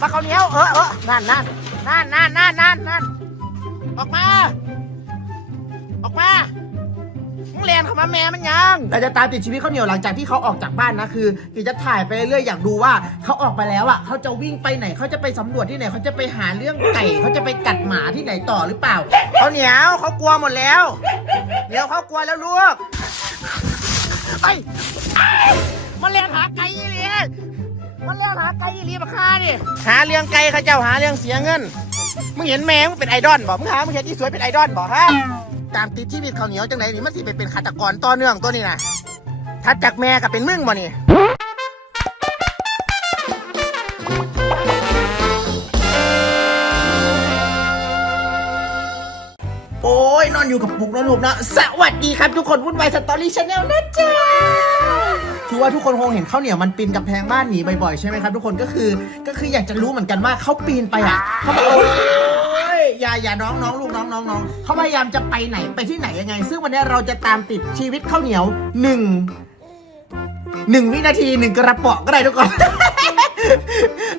ปลาข้าวเหนียวเออเออนั่นนั่นนั่นนั่นนั่นนั่นนั่นออกมา ออกมามึงเรียนเข้ามาแม่มันยังแต่จะตามติดชีวิตข้าวเหนียวหลังจากที่เขาออกจากบ้านนะคือกิจะถ่ายไปเรื่อยๆอยากดูว่าเขาออกไปแล้วอะเขาจะวิ่งไปไหนเขาจะไปสำรวจที่ไหนเขาจะไปหาเรื่องไก่เขาจะไปกัดหมาที่ไหนต่อหรือเปล่าข้าวเหนียวเขากลัวหมดแล้วเดี๋ยวเขากลัวแล้วลูกไอ้ยมันเรียนหาไก่อีเลีย มันเรียนหาไก่อีเลียมาฆ่าดิหาเรื่องไก่เขาเจ้าหาเรื่องเสียเงิน มึงเห็นแมงมึงเป็นไอดอลบอกมึงหามึงเห็นที่สวยเป็นไอดอลบอกฮะตามติดชีวิตเขาวเหนียวจังไหนนี่มันสิไปเป็นฆาตกรต่อเนื่องตัวนี้นะถ้าจากแม่ก็เป็นมึงบ่นี่โอ้ยนอนอยู่กับปุกนะลูกนะสวัสดีครับทุกคนวุ่นวายสตอรี่ชาแนลนะจ๊ะ คือว่าทุกคนคงเห็นข้าวเหนียวมันปีนกำแพงบ้านหนีบ่อยๆใช่ไหมครับทุกคนก็คือก็คืออยากจะรู้เหมือนกันว่าเขาปีนไปอะเขาบอกโอ้ยอย่าอย่าน้องน้องลูกน้องน้องน้องเขาพยายามจะไปไหนไปที่ไหนยังไง ซึ่งวันนี้เราจะตามติดชีวิตข้าวเหนียวหนึ่งหนึ่งวินาทีหนึ่งกระป๋องก็ได้ทุกคน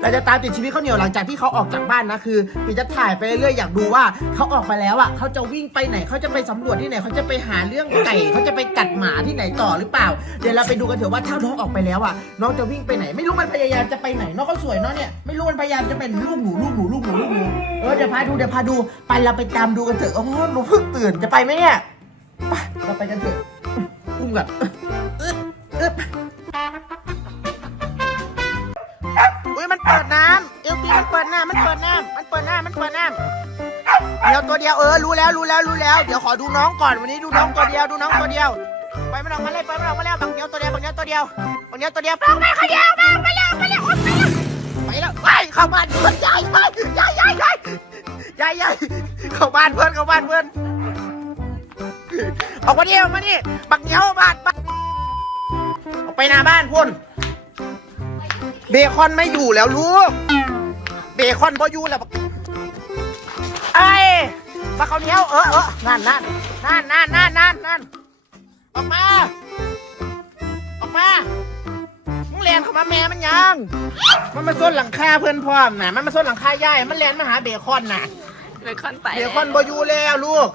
เราจะตามติดชีวิตข้าวเหนียวหลังจากที่เขาออกจากบ้านนะ คือพี่จะถ่ายไปเรื่อยๆอยากดูว่าเขาออกไปแล้วอะเขาจะวิ่งไปไหนเขาจะไปสำรวจที่ไหนเขาจะไปหาเรื่องไก่เขาจะไปกัดหมาที่ไหนต่อหรือเปล่า เดี๋ยวเราไปดูกันเถอะว่าถ้าน้องออกไปแล้วอะน้องจะวิ่งไปไหน ไม่รู้มันพยายามจะไปไหนน้องก็สวยเนาะเนี่ยไม่รู้มันพยายามจะเป็นลูกหนูลูกหนูลูกหนูลูกหนูเออเดี๋ยวพาดูเดี๋ยวพาดูไปเราไปตามดูกันเถอะโอ้โหหนูเพิ่งตื่นจะไปไหมเนี่ยไปเราไปกันเถอะอุ้มก่อนอึ๊บอึ๊บ มันเปิดน้ำเอลตีมันเปิดน้ำมันเปิดน้ำมันเปิดน้ำมันเปิดน้ำเดี๋ยวตัวเดียวเออรู้แล้วรู้แล้วรู้แล้ว เดี๋ยวขอดูน้องก่อนวันนี้ดูน้องตัวเดียวดูน้องตัวเดียวไปมันออกมาเลยไปมันออกมาแล้วบางเดียวตัวเดียวบางเดียวตัวเดียวบางเดียวตัวเดียวไปไปขยับไปไปแล้วไปแล้วไปแล้วไปเข้าบ้านเพื่อนยายยายยายยายยายยายยายเข้าบ้านเพื่อนเข้าบ้านเพื่อนออกมาเดียวมานี่บักเหนียวบ้านบ้านออกไปหน้าบ้านพุ่น เบคอนไม่อยู่แล้วลูก เบคอนพออยู่แล้วบักไอ้ปลาข้าวเหนียวเออเออนั่นนั่นนั่นนั่นนั่นนั่นนั่นออกมา ออกมา มึงเรียนเข้ามาแม่มันยัง มันมาส้นหลังคาเพื่อนพร้อมน่ะ มันมาส้นหลังคาย่ายมันเรียนมาหาเบคอนน่ะ เบคอนไปเบคอนบอยู่แล้วลูก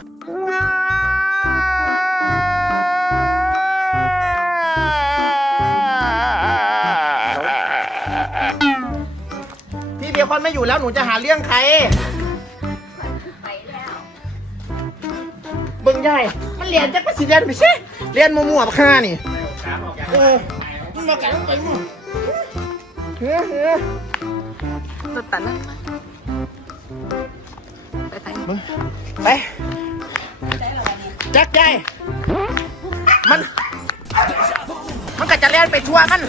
อนไม่อยู่แล้วหนูจะหาเรื่องใครไปแล้วเบิ่งใหญ่มันเรียนจักรสิเรียนไปใช่เรียนมั่วๆบักค่านี่เออมันมาแก่ต้องไปมั่วเฮ้ยเฮ้ยรถตัดนั่นไปไปไปแจ็คใหญ่มัน มันก็จะเล่นไปทั่วมัน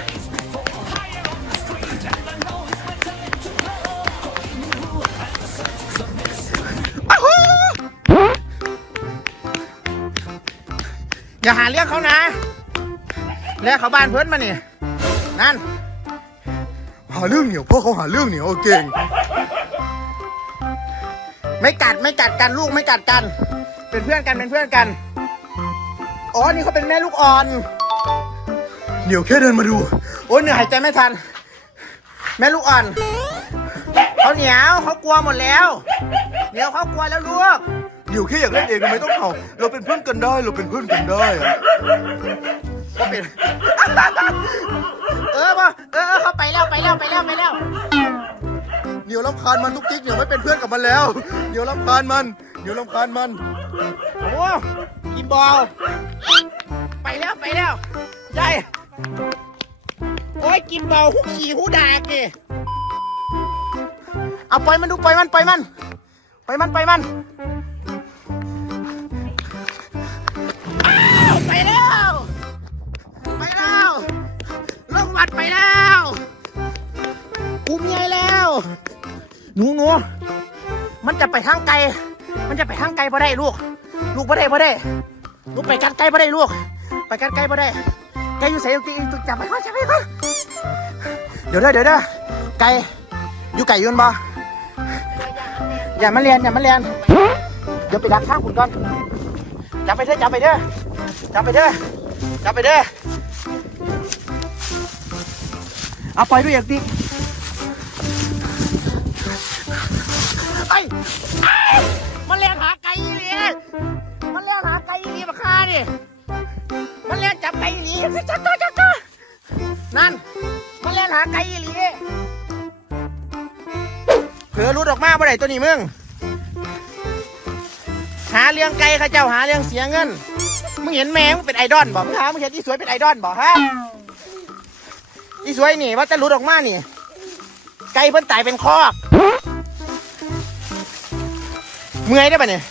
อย่าหาเรื่องเขานะ แล้วเขาบ้านเพื่อนมานี่นั่น หาเรื่องเหนียวเพราะเขาหาเรื่องเหนียวเก่ง ไม่กัดไม่กัดกันลูกไม่กัดกัน เป็นเพื่อนกันเป็นเพื่อนกัน อ๋อ นี่เขาเป็นแม่ลูกอ่อน เหนียวแค่เดินมาดู โอ้ยเหนื่อยหายใจไม่ทัน แม่ลูกอ่อน เขาเหนียวเขากลัวหมดแล้วเดี๋ยวเขากลัวแล้วลูก นียวแค่อยากเล่นเองทำไมต้องเห่าเราเป็นเพื่อนกันได้เราเป็นเพื่อนกันได้อะก็เป็น เออมาเออเออเขาไปแล้วไปแล้วไปแล้วไปแล้วเหนียวรำคาญมันทุกทิกเหนียวไม่เป็นเพื่อนกับมันแล้วเหนียวรำคาญมันเหนียวรำคาญมันโอ้กินบอลไปแล้วไปแล้วใช่โอ้ยกินบอลหูขี่หูดากนี่เอาปล่อยมันดูปล่อยมันปล่อยมันปล่อยมันปล่อยมัน ลงวัดไปแล้วกูเมียแล้ว หนูหนูมันจะไปทางไกล มันจะไปทางไกลพอได้ลูก ลูกพอได้พอได้ ลูกไปกันไกลพอได้ลูก ไปกันไกลพอได้ ไกลอยู่ใส่ตีตุจับไปก่อนจับไปก่อนเดี๋ยวเด้อเดี๋ยวเด้อไกลอยู่ไก่ยืนบ่อย่ามาเรียนอย่ามาเรียนเดี๋ยวไปดักข้างคุณก่อนจับไปเด้อจับไปเด้อจับไปเด้อจับไปเด้อ เอาปล่อยด้วยอย่างตีไอ้ไอ้มันเลียนหาไก่อีหลีมันเลียนหาไก่อีหลีมาฆ่าดิมันเลียนจับไก่อีหลีจับตัวจับตัวนั่น มันเลียนหาไก่อีหลีเผลอรุดออกมาบ่ได้ตัวนี้มึง หาเรื่องไก่เข้าเจ้าหาเรื่องเสียเงิน มึงเห็นแม่มึงเป็นไอดอลบอกมึงหามึงเห็นอีสวยเป็นไอดอลบอกฮะ อีสวยนี่ว่าจะหลุดออกมานี่ ไก่เพิ่นตายเป็นคอกเมื่อยได้ปะเนี่ย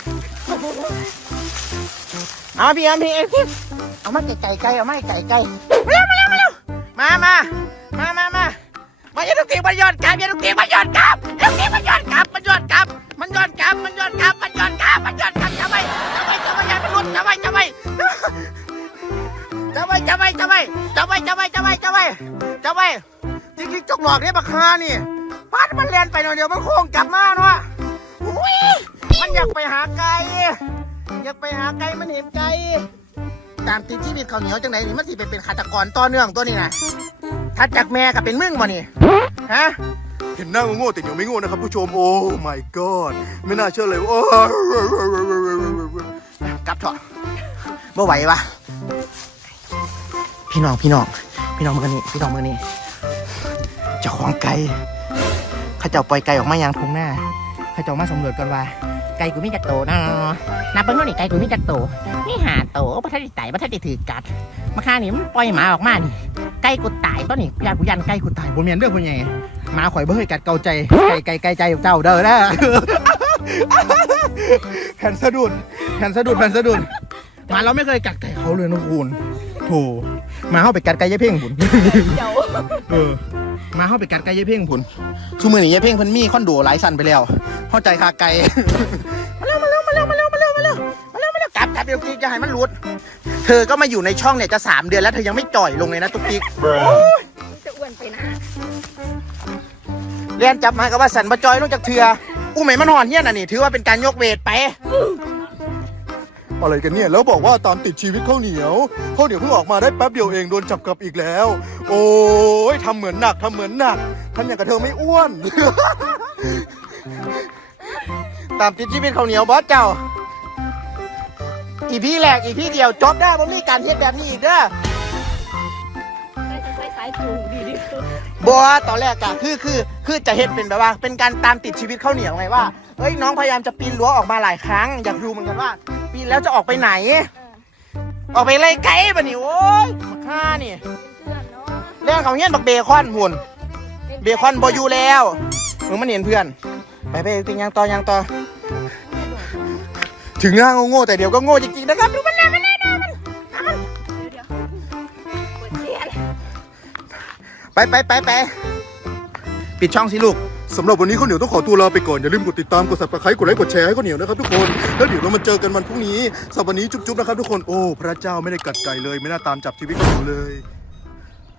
เอาพี่เอาพี่เอาพี่เอามาไก่ไก่ไก่เอามาไก่ไก่มาเร็วมาเร็วมาเร็วมามามามามามาอย่าทุกทีบอลยอดกลับอย่าทุกทีบอลยอนกลับอย่าทุกทีมันย้อลยอนกลับ จริงๆจกหลอกเนี่ยบักฮานี่พัดมันเลียนไปหน่อยเดียวมันโค้งกลับมาเนาะอุ้ยมันอยากไปหาไก่อยากไปหาไก่มันเห็นไก่ตามติดชีวิตเขาวเหนียวจังไหนนี่มันสิไปเป็นฆาตกรต่อเนื่องตัวนี้นะถ้าจากแม่กับเป็นมึงบ่นี่ฮะเห็นหน้าโง่ๆแต่เหนียวไม่โง่นะครับผู้ชม โอ้ my god ไม่น่าเชื่อเลยโอ้กลับเถอะบ่ไหววะพี่น้องพี่น้อง พี่น้องมือนี่พี่น้องมือนี่ เจ้าของไก่เขาเจ้าปล่อยไก่ออกมาอย่างทุ่งหน้า เขาเจ้ามาสำรวจกันว่า ไก่กูมีจักโตเนาะนับเบิ่งโน่นนี่ไก่กูมีจักโตนี่หาโตบ่ทันได้ตายบ่ทันได้ถือกัดมาค่านี่มันปล่อยหมาออกมานี่ไก่กูตายตัวนี้ยานกูยันไก่กูตายบ่แม่นเด้อพ่อใหญ่หมาข่อยบ่เคยกัดเกาใจไก่ไก่ไก่ใจเจ้าเด้อนะแผ่นสะดุดแผ่นสะดุดแผ่นสะดุดหมาเราไม่เคยกัดไก่เขาเลยนะคุณโถหมาเข้าไปกัดไก่ยายเพ่งผุนเดี๋ยวเออห มาเข้าไปกัดไก่ยายเพ่งผุนชูมือนี่ยายเพ่งเพิ่นมีคอนโดหลายสันไปแล้วเข้าใจคาไก่ มาเร็วมาเร็วมาเร็วมาเร็วมาเร็วมาเร็วมาเร็วมาเร็วกลับกลับเดี๋ยวกี้จะให้มันหลุด เธอก็มาอยู่ในช่องเนี่ยจะสามเดือนแล้วเธอยังไม่จ่อยลงเลยนะตุ๊กติ๊กจะอ้วนไปนะเรียนจับมากับว่าสันมาจอยลงจากเถืออู้ไหมมันหอนเฮี้ยน่ะนี่ถือว่าเป็นการยกเวทไป อะไรกันเนี่ย แล้วบอกว่าตามติดชีวิตข้าวเหนียวข้าวเหนียวเพิ่งออกมาได้แป๊บเดียวเองโดนจับกลับอีกแล้ว โอ้ยทำเหมือนหนักทำเหมือนหนักทำอย่างกับเธอไม่อ้วน ตามติดชีวิตเขาวเหนียวบอสเจ้า อีพี่แรกอีพี่เดียวจบได้บ่มีการเฮ็ดแบบนี้อีกเด้อได้จะใช้สายจูงดีที่สุดบอตอนแรกอะคือคือคือจะเฮ็ดเป็นแบบว่า เป็นการตามติดชีวิตข้าวเหนียวไงว่าเอ้ยน้องพยายามจะปีนรั้วออกมาหลายครั้ง อยากดูเหมือนกันว่า ปีนแล้วจะออกไปไหน ออกไปไล่ไก่ปะนี่โอ้ยมาฆ่านี่เพื่อนเนาะเรื่องของเฮียนบักเบคอนหุ่นเบคอนบอยู่แล้วมึงมันเห็นเพื่อน ไปไปติงยังต่อยังต่อ ถึงหน้าโง่ๆแต่เดี๋ยวก็โง่จริงๆนะครับดูมันเลยมันเลยดูมันเดี๋ยวปวดเสียนไปไปไปไปปิดช่องสิลูก สำหรับวันนี้ข้าวเหนียวต้องขอตัวลาไปก่อน อย่าลืมกดติดตามกด subscribe กดไลค์กดแชร์ให้ข้าวเหนียวนะครับทุกคนแล้วเดี๋ยวเรามาเจอกันวันพรุ่งนี้สำหรับวันนี้จุ๊บๆนะครับทุกคนโอ้พระเจ้าไม่ได้กัดไก่เลย ไม่น่าตามจับชีวิตข้าวเหนียวเลย